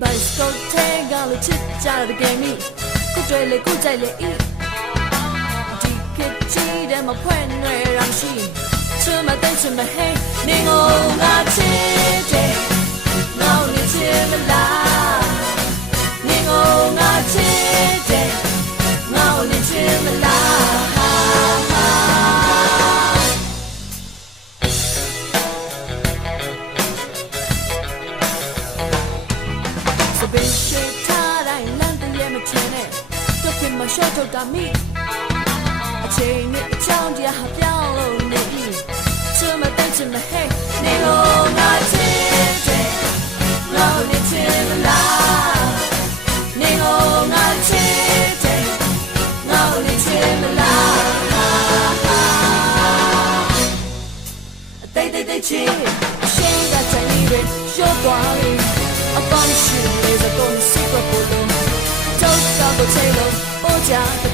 ဘိုက်စကောထဲကလို့ချစ်ကြတဲ့ဂိမ်းမီကိုတွေ့လေကိုကြိုက်လေဤဒီကချီတဲ့မဖွင့်ရွယ်ရရှိချမတဲ့ချမဟဲနေငိုငါချစ်တဲ့ငေါနေချင်မလားနေငိုငါချစ် စပင်းရှိထားတိုင်းလမ်းတည်းရဲ့မချင်နဲ့တော့ခင်မရှော့ထုတ်တာမိအချိန်နဲ့အချောင်းတရားဟာပြောင်းလို့နေပြီချမတဲ့ချမဟဲနေလို့ငါချစ်တယ်ငါနေချင်မလားနေလို့ငါချစ်တယ်ငါနေချင်မလားအတိတ်တိတ်တိတ်ချစ်ရှင်းကတည်းကရောသွားပြီအပေါင်း ရှိ